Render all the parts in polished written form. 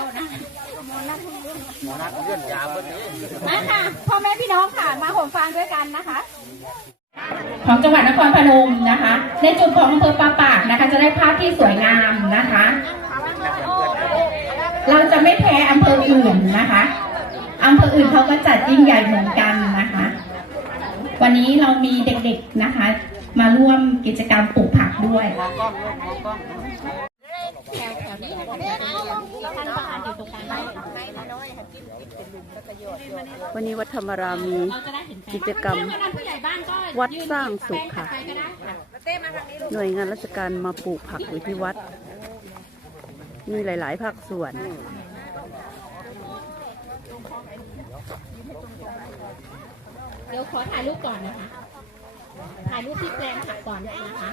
นะหมอนัดเลื่อนยาวแบบนี้มาค่ะพ่อแม่พี่น้องค่ะมาห่มฟางด้วยกันนะคะของจังหวัดนครพนมนะคะในจุดของอำเภอปาปากนะคะจะได้ภาพที่สวยงามนะคะเราจะไม่แพ้อำเภออื่นนะคะอำเภออื่นเขาก็จัดยิ่งใหญ่เหมือนกันนะคะวันนี้เรามีเด็กๆนะคะมาร่วมกิจกรรมปลูกผักด้วยวันนี้วัดธรรมรามีกิจกรรมวัดสร้างสุขค่ะหน่วยงานราชการมาปลูกผักอยู่ที่วัดมีหลายๆภาคส่วนเดี๋ยวขอถ่ายรูปก่อนนะคะถ่ายรูปที่แปลงผักก่อนนะคะ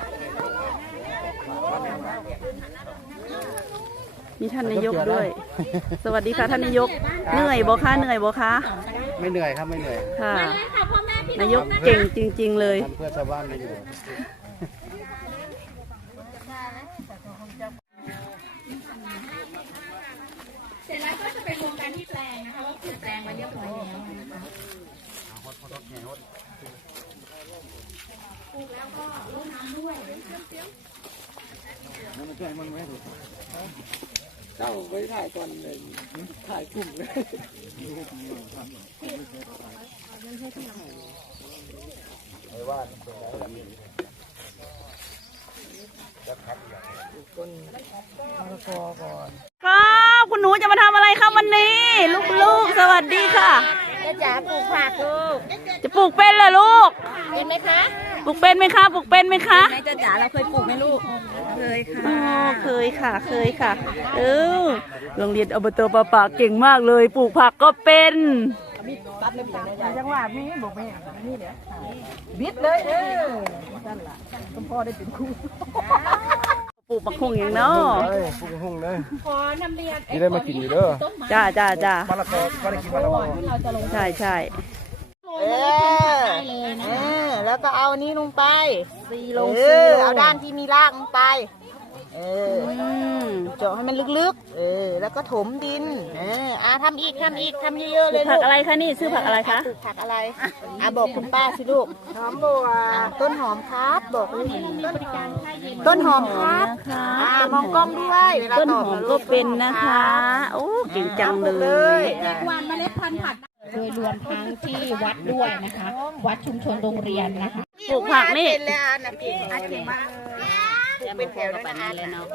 มีท่านนายกด้วยสวัสดีค่ะท่านนายกเหนื่อยบ่คะเหนื่อยบ่คะไม่เหนื่อยครับไม่เหนื่อยค่ะนายกเก่งจริงๆเลยเพื่อชาวบ้านไม่อยู่เสร็จแล้วก็จะไปรวมกันที่แปลงนะคะว่าคือแปลงมาเรียบร้อยแล้วนะคะปลูกแล้วก็รดน้ำด้วยเจ้าไปถ่ายก่อนเลยถ่ายกลุ่มเลยครับคุณหนูจะมาทำอะไรครับวันนี้ลูกๆสวัสดีค่ะจ๋าปลูกผักลูกจะปลูกเป็นเหรอลูกเป็นไหมคะปลูกเป็นไหมคะปลูกเป็นไหมคะแม่จ๋าเราเคยปลูกไหมลูกเคยค่ะเคยค่ะโรงเรียนอบตปาปากเก่งมากเลยปลูกผักก็เป็นจังหวะนี้บอกแม่นี่เดี๋ยวบิดเลยนั่นแหละคุณพ่อได้เป็นครูปลูกมะฮุ่งอย่างเนาะปลูกมะฮุ่งเลยขอนำเรียนนี่ได้มากินอยู่เด้อจ้ามะละกอก็ได้กินมะละกอใช่แล้วก็เอานี้ลงไปลงเอาด้านที่มีรากลงไปเจาะให้มันลึกๆแล้วก็ถมดินทำอีกทำเยอะๆเลยลูกผักอะไรคะนี่ชื่อผักอะไรคะปลูกผักอะไรบอกคุณป้าสิลูกหอมบัวต้นหอมครับบอกเลยต้นหอมครับมองกล้องด้วยต้นหอมก็เป็นนะคะโอ้เก่งจังเลยวันเมล็ดพันธุ์ผักโดยรวมทั้งที่วัดด้วยนะคะวัดชุมชนโรงเรียนนะคะปลูกผักนี่เป็นแถวด้วยนะเลยเนาะ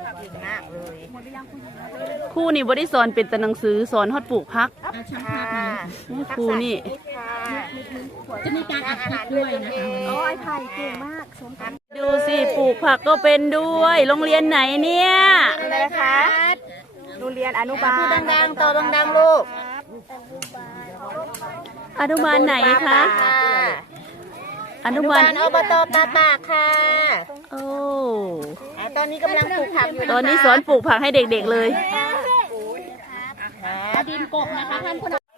ครูนี่บริสอนเป็นแต่หนังสือสอนฮอดปลูกผักครูนี่จะมีการอัดคลิปด้วยนะคะไอ้ไผ่เก่งมากชมกันดูสิปลูกผักก็เป็นด้วยโรงเรียนไหนเนี่ยอะไรคะโรงเรียนอนุบาลพูดดังๆโตดังๆลูกอนุบาลไหนคะอนุบาลอบตปาปากค่ะโอ้ตอนนี้กำลังปลูกผักอยู่ตอนนี้สอนปลูกผักให้เด็กๆเลยดินกบนะคะท่านผู้นำ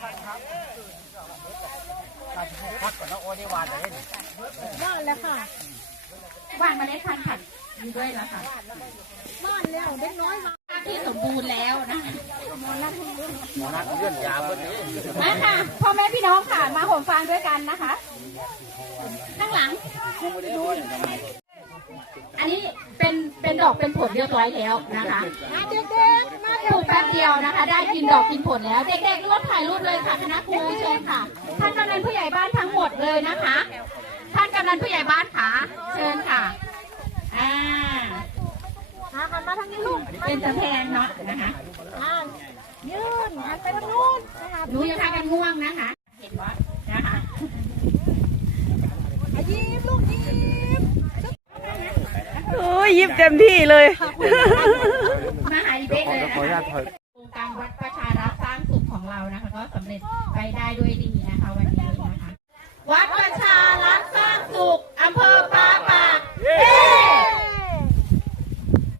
ว่านแล้วค่ะว่านเมล็ดพันธุ์ผักด้วยแล้วค่ะว่านแล้วเด็กน้อยที่สมบูรณ์แล้วนะหมอนัดเลื่อนยาวแบบนี้มาค่ะพ่อแม่พี่น้องค่ะมาห่มฟางด้วยกันนะคะข้างหลังอันนี้เป็นดอกเป็นผลเรียบร้อยแล้วนะคะเด็กๆมาปลูกแป๊บเดียวนะคะได้กินดอกกินผลแล้วเด็กๆร่วมถ่ายรูปเลยค่ะคณะครูเชิญค่ะท่านกำนันผู้ใหญ่บ้านทั้งหมดเลยนะคะท่านกำนันผู้ใหญ่บ้านค่ะเชิญค่ะมาทางนี้ลูกเป็นตะแพงเนาะนะคะยืนหันไปทางนู้นนะคะหนูยังทำกันง่วงนะคะเห็นว่านะคะยิ้มลูกยิ้มโอ้ยยิ้มเต็มที่เลยมาหาอีเบ๊กเลยนะคะโครงการวัดประชารัฐสร้างสุขของเรานะคะก็สำเร็จไปได้ด้วยดีนะคะวันนี้นะคะ